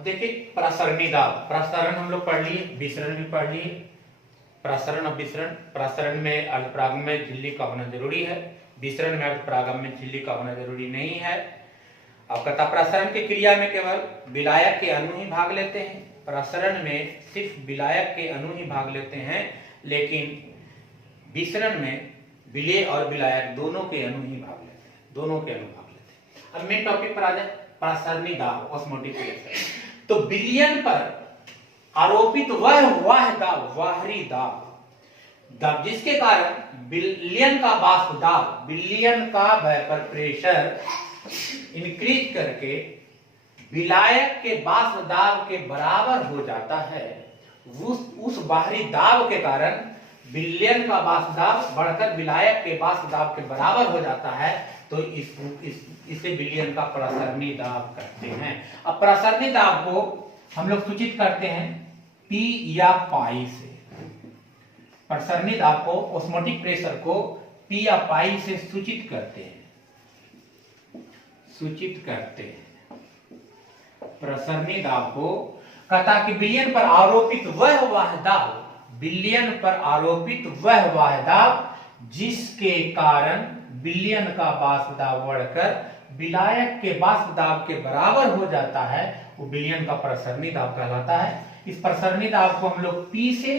अब देखिए प्रसरणी दाब, प्रसरण हम लोग पढ़ लिए, विसरण भी पढ़ लिए। प्रसरण और विसरण, प्रसरण में अर्धपरागम में झिल्ली का होना जरूरी है, विसरण में अर्धपरागम में झिल्ली का होना जरूरी नहीं है। अब कहता प्रसरण की क्रिया में केवल विलायक के अणु ही भाग लेते हैं, प्रसरण में सिर्फ विलायक के अणु ही भाग लेते हैं, लेकिन विसरण में विलेय और विलायक दोनों के अणु ही भाग लेते हैं, दोनों के अणु भाग लेते हैं। अब मेन टॉपिक पर आ जाए, प्रसरणी दाब, ऑस्मोटिक प्रेशर। तो विलयन पर आरोपित वह दाब, बाहरी दाब, जिसके कारण विलयन का वाष्प दाब, विलयन का वेपर प्रेशर इंक्रीज करके विलायक के वाष्प दाब के बराबर हो जाता है। उस बाहरी दाब के कारण विलयन का वाष्प दाब बढ़कर विलायक के वाष्प दाब के बराबर हो जाता है, तो इसे विलयन का प्रसरणी दाब कहते हैं। अब प्रसरणी दाब को हम लोग सूचित करते हैं P या पाई से। प्रसरणी दाब को, ऑस्मोटिक प्रेशर को P या पाई से सूचित करते हैं, सूचित करते हैं। प्रसरणी दाब को कहता कि विलयन पर आरोपित वह दाब, विलयन पर आरोपित वह दाब जिसके कारण विलयन का वाष्प दाब बढ़कर विलायक के वाष्प दाब के बराबर हो जाता है, वो विलयन का प्रसरणी दाब कहलाता है। इस प्रसरणी दाब को हम लोग P से,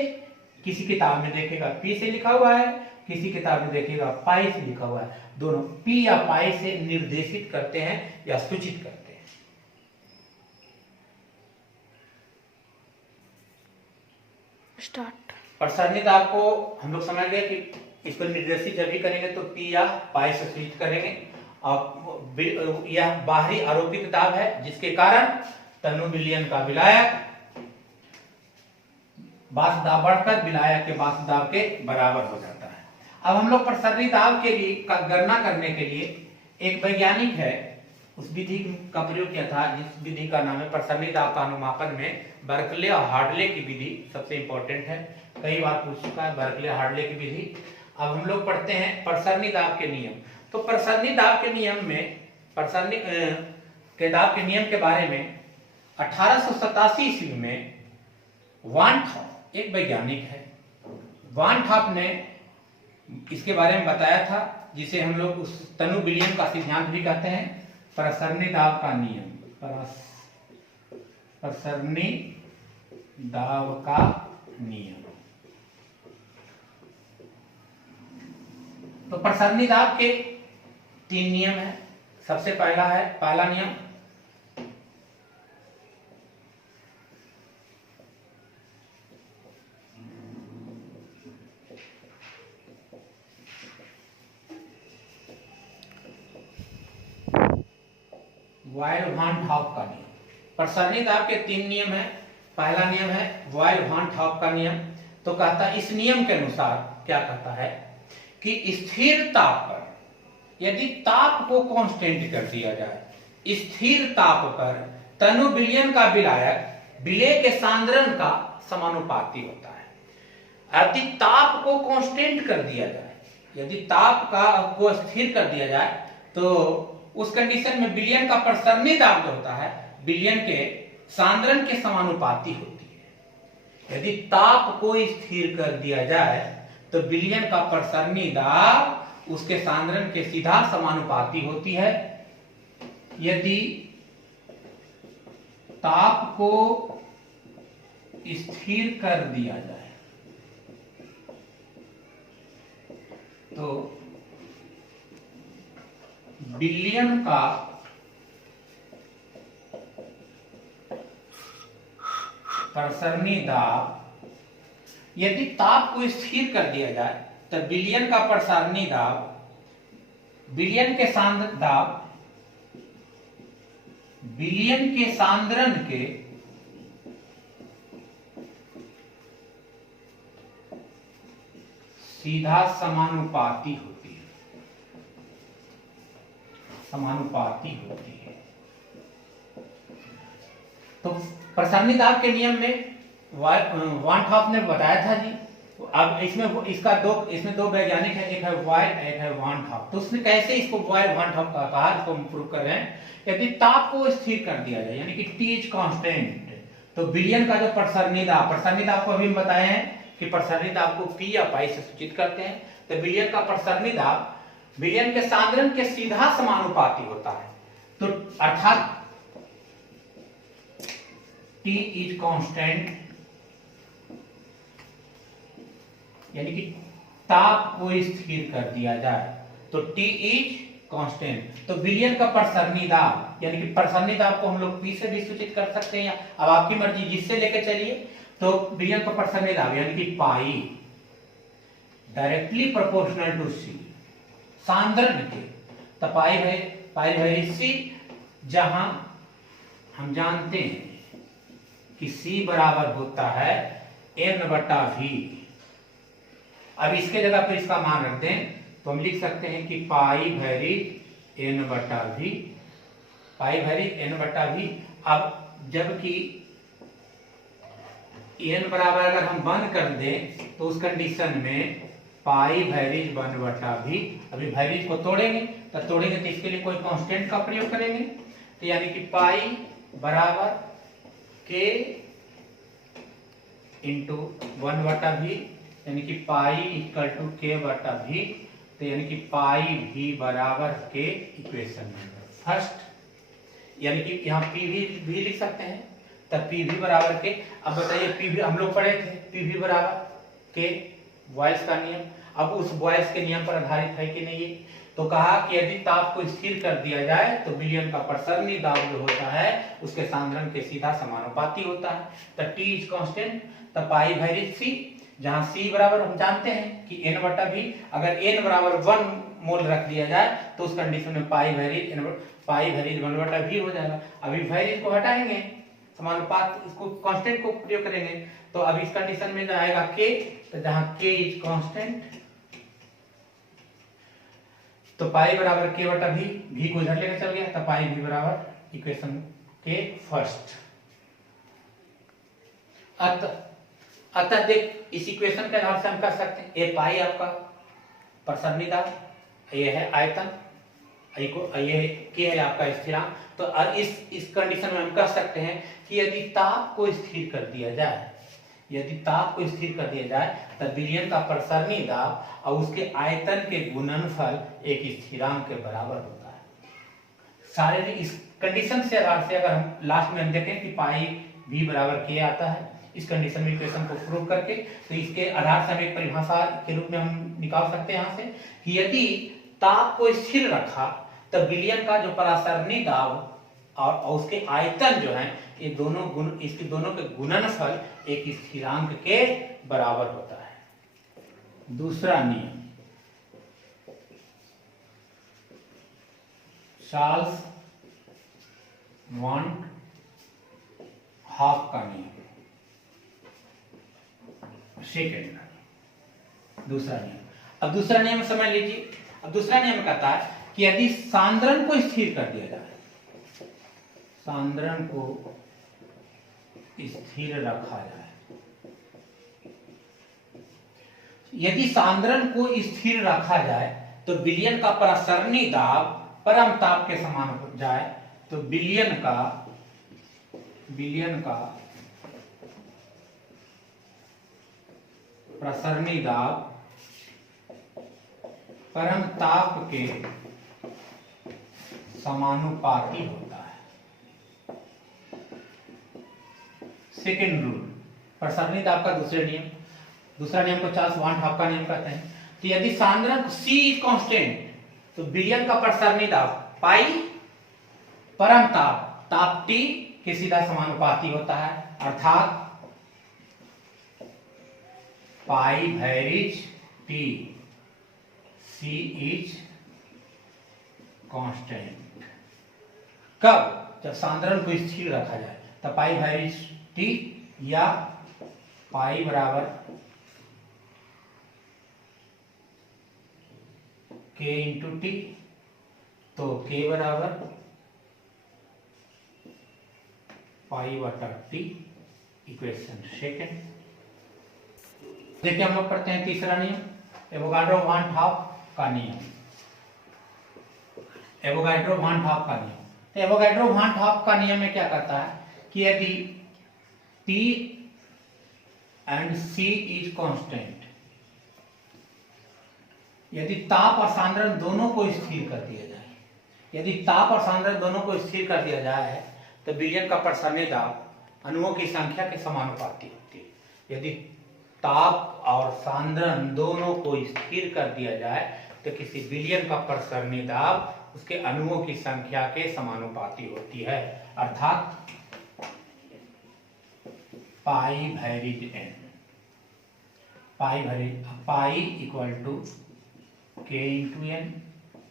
किसी किताब में देखेगा P से लिखा हुआ है, किसी किताब में देखिएगा पाई से लिखा हुआ है, दोनों P या पाई से निर्देशित करते हैं या सूचित करते हैं। स्टार्ट। प्रसरणी दाब को हम लोग समझ गए कि इसको निर्देशित जब भी करेंगे तो P या पाई से सूचित करेंगे। अब यह बाहरी आरोपित दाब है जिसके कारण तनु विलयन का विलायक वाष्प दाब बढ़कर विलायक के वाष्प दाब के बराबर हो जाता है। अब हम लोग प्रसरणी दाब के लिए का गणना करने के लिए एक वैज्ञानिक है, उस विधि का प्रयोग किया था, जिस विधि का नाम है प्रसरणी दाब का अनुमापन में बर्कले और हार्डले की विधि सबसे इंपॉर्टेंट है, कई बार पूछ चुका है बर्कले हार्डले की विधि। अब हम लोग पढ़ते हैं प्रसरणी दाब के नियम। तो प्रसरणी दाब के नियम में, प्रसरणी के दाब के नियम के बारे में 1887 ईस्वी में वान ठॉप, एक वैज्ञानिक है, वान ठॉप ने इसके बारे में बताया था, जिसे हम लोग उस तनु विलयन का सिद्धांत भी कहते हैं, प्रसरणी दाब का नियम, प्रसरणी दाब का नियम। तो प्रसरणी दाब के 3 नियम है। सबसे पहला नियम वाइल वान ठॉप का नियम। प्रसरणी दाब के 3 नियम है। पहला नियम है वाइल वान ठॉप का नियम। तो कहता है, इस नियम के अनुसार क्या कहता है कि स्थिर ताप पर यदि ताप को कांस्टेंट कर दिया जाए, स्थिर ताप पर तनु विलयन का विलायक विलेय के सांद्रण का समानुपाती होता है। यदि ताप को कांस्टेंट कर दिया जाए, यदि ताप को स्थिर कर दिया जाए, तो उस कंडीशन में विलयन का प्रसरणी दाब जो होता है विलयन के सांद्रण के समानुपाती होती है। यदि ताप को स्थिर कर दिया जाए तो विलयन का प्रसरणी दाब उसके सांद्रण के सीधा समानुपाती होती है। यदि ताप को स्थिर कर दिया जाए तो विलयन का प्रसरणी दाब, यदि ताप को स्थिर कर दिया जाए तो विलयन का प्रसरणी दाब विलयन के सांद्रण के सीधा समानुपाती होती है, समानुपाती होती है। तो प्रसरणी दाब के नियम में वान ठॉप ने बताया था जी, अब इसमें इसमें दो वैज्ञानिक है, एक है वॉयल एक है वान हॉफ। तो उसने कैसे इसको वॉयल वान हॉफ का कहा, इसको हम प्रूव कर रहे हैं। यदि ताप को स्थिर कर दिया जाए यानी कि T इज कांस्टेंट, तो विलयन का जो प्रसरणी दाब को अभी हम बताए हैं कि प्रसरणी दाब को P या पाई से सूचित करते हैं। तो विलयन का प्रसरणी दाब विलयन के सांद्रण के सीधा समानुपाती होता है। तो अर्थात T इज कांस्टेंट यानी कि ताप को स्थिर कर दिया जाए तो T इज कांस्टेंट। तो विलयन का प्रसरणी दाब यानी कि प्रसरणी दाब को हम लोग P से भी सूचित कर सकते हैं, या अब आपकी मर्जी जिससे लेके चलिए। तो विलयन का प्रसरणी दाब यानी कि पाई डायरेक्टली प्रोपोर्शनल टू C सांद्रण के, तो पाई भाई C, जहां हम जानते हैं कि C बराबर होता है N/V। अब इसके जगह पर इसका मान रख दें तो हम लिख सकते हैं कि पाई भागित N/V, पाई भागित N/V। अब जबकि N बराबर अगर हम बंद कर दें तो उस कंडीशन में पाई भागित 1/V, अभी भागित को तोड़ेंगे तो इसके लिए कोई कांस्टेंट का प्रयोग करेंगे, तो यानी कि पाई बराबर K इंटू 1/V, यानी कि पाई इक्वल टू K/V। तो यानी कि पाई V बराबर K इक्वेशन नंबर फर्स्ट, यानी कि यहाँ PV लिख सकते हैं, तब PV बराबर K। अब बताइए PV हम लोग पढ़े थे, PV बराबर K बॉयल्स का नियम। अब उस बॉयल्स के नियम पर आधारित है कि नहीं, तो कहा कि यदि ताप को स्थिर कर दिया जाए तो विलयन का प्रसरणी दाब जो होता है उसके सांद्रण के सीधा समानुपाती होता है। तो T इज कांस्टेंट, तो पाई भागित C, जहां C बराबर हम जानते हैं कि N/V। अगर N बराबर 1 मोल रख दिया जाए तो उस कंडीशन में पाई भागित 1/V हो जाएगा। अभी भागित को हटाएंगे, समानुपात इसको कांस्टेंट को प्रयोग करेंगे, तो अब इस कंडीशन में जो आएगा K, तो जहां K इज कांस्टेंट तो पाई बराबर K/V, V को इधर लेकर चल गया तो पाई V बराबर इक्वेशन के फर्स्ट। अतः देख इस इक्वेशन के आधार से हम कर सकते हैं, ये पाई आपका प्रसरणी दाब, ये है आयतन, ये K है आपका स्थिरांक। तो इस कंडीशन में हम कह सकते हैं कि यदि ताप को स्थिर कर दिया जाए, तब विलयन का प्रसरणी दाब और उसके आयतन के गुणनफल एक स्थिरांक के बराबर होता है। शारीरिक इस कंडीशन से आधार से अगर हम लास्ट में हम देखें कि पाई V बराबर K आता है, इस कंडीशन में इक्वेशन को प्रूव करके, तो इसके आधार से हम एक परिभाषा के रूप में हम निकाल सकते हैं यहाँ से कि यदि ताप को स्थिर रखा तब विलयन का जो प्रसरणी दाब और उसके आयतन जो है ये इसके दोनों के गुणनफल एक स्थिरांक के बराबर होता है। दूसरा नियम चार्ल्स वान हॉफ का नियम, सेकेंड दूसरा नियम। अब दूसरा नियम समझ लीजिए। अब दूसरा नियम कहता है कि यदि सांद्रण को स्थिर कर दिया जाए, सांद्रण को स्थिर रखा जाए, यदि सांद्रण को स्थिर रखा जाए तो विलयन का प्रसरणी दाब परम ताप के समान हो जाए, तो विलयन का प्रसरणी दाब परम ताप के समानुपाती होता है। सेकेंड रूल, प्रसरणी दाब का दूसरा नियम को चार्ल्स वान हॉफ का नियम कहते हैं। तो यदि सांद्रण C कांस्टेंट तो विलयन का प्रसरणी दाब पाई परम ताप T के सीधा समानुपाती होता है, अर्थात पाई भागित T, C इज कांस्टेंट। कब? जब सांद्रण को स्थिर रखा जाए, तब पाई भागित T या पाई बराबर K इंटू T, तो K बराबर पाई/T इक्वेशन सेकेंड। देखिए हम लोग पढ़ते हैं तीसरा नियम, एवोगाड्रो वान हाफ का नियम। एवोगाड्रो वान हाफ का नियम, तो एवोगाड्रो वान हाफ का नियम में क्या कहता है कि यदि P and C is constant, यदि ताप और सांद्रण दोनों को स्थिर कर दिया जाए, यदि ताप और सांद्रण दोनों को स्थिर कर दिया जाए तो विलयन का प्रसरणी दाब अणुओं की संख्या के समानुपाती होती है। यदि ताप और सांद्रण दोनों को स्थिर कर दिया जाए तो किसी विलयन का प्रसरणी दाब उसके अणुओं की संख्या के समानुपाती होती है, अर्थात पाई भैरिज एन, पाई इक्वल टू के इंटू एन,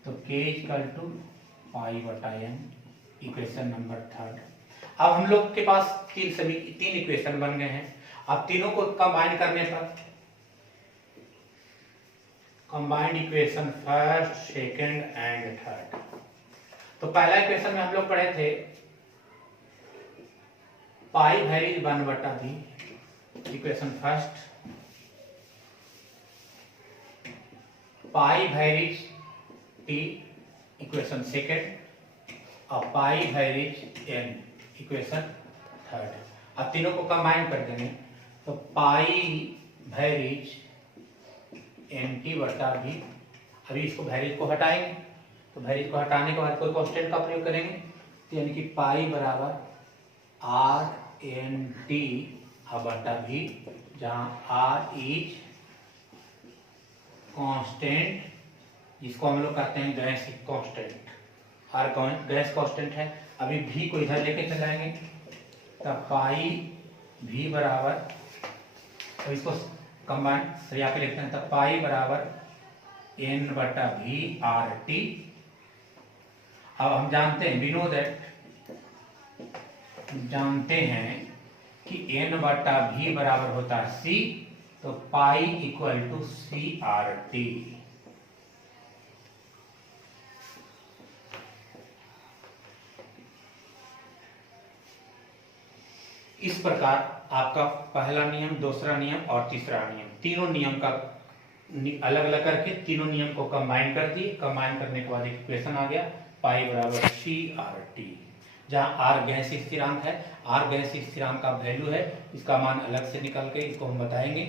तो के इक्वल टू पाई बटा एन, इक्वेशन नंबर 3। अब हम लोग के पास तीन इक्वेशन बन गए हैं। अब तीनों को कंबाइन करने पर combined equation first, second and third, तो पहला इक्वेशन में हम लोग पढ़े थे पाई भैरिज 1/v, इक्वेशन फर्स्ट, पाई भैरिज t, इक्वेशन सेकंड, और पाई भैरिज n, इक्वेशन थर्ड। अब तीनों को कंबाइन कर देंगे तो पाई भैरिज nt बटा v, अभी इसको भैरिज को हटाएंगे, तो भैरिज को हटाने के बाद कोई कांस्टेंट का प्रयोग करेंगे, तो यानी कि पाई बराबर r n t बटा v, जहां r इज कांस्टेंट, जिसको हम लोग कहते हैं gas constant, r gas constant है। अभी v को इधर लेके चलाएंगे तब पाई v बराबर, तो इसको कंबाइन सरिया के लिखते हैं, तब पाई बराबर n बटा v आर टी। अब हम जानते हैं, वी नो दैट, जानते हैं कि n बटा v बराबर होता है c, तो pi equal to C R T. इस प्रकार आपका पहला नियम, दूसरा नियम और तीसरा नियम, तीनों नियम का अलग अलग करके तीनों नियम को कंबाइन कर दिए। कंबाइन करने के बाद एक इक्वेशन आ गया, पाई बराबर सी आर टी, जहां आर गैस स्थिरांक है, आर गैस स्थिरांक का वैल्यू है, इसका मान अलग से निकल के इसको हम बताएंगे।